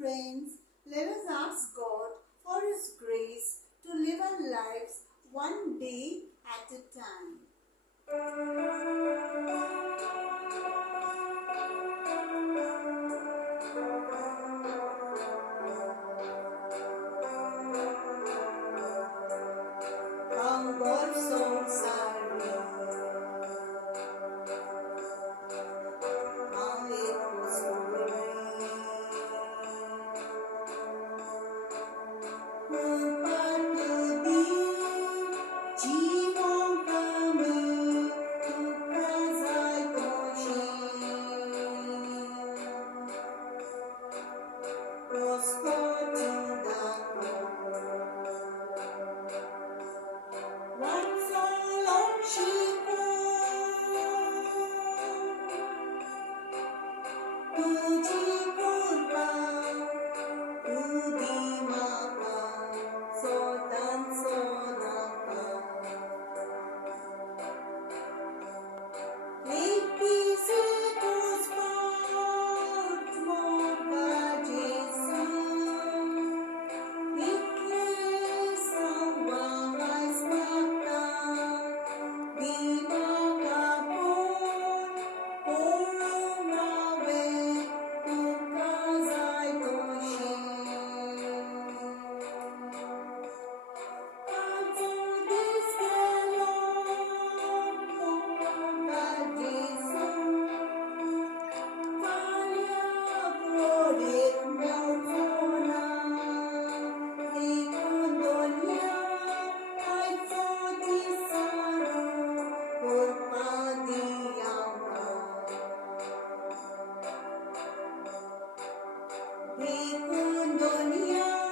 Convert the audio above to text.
friends, let us ask God for His grace to live our lives one day at a time. How God's souls are real. How it was Di pun dunia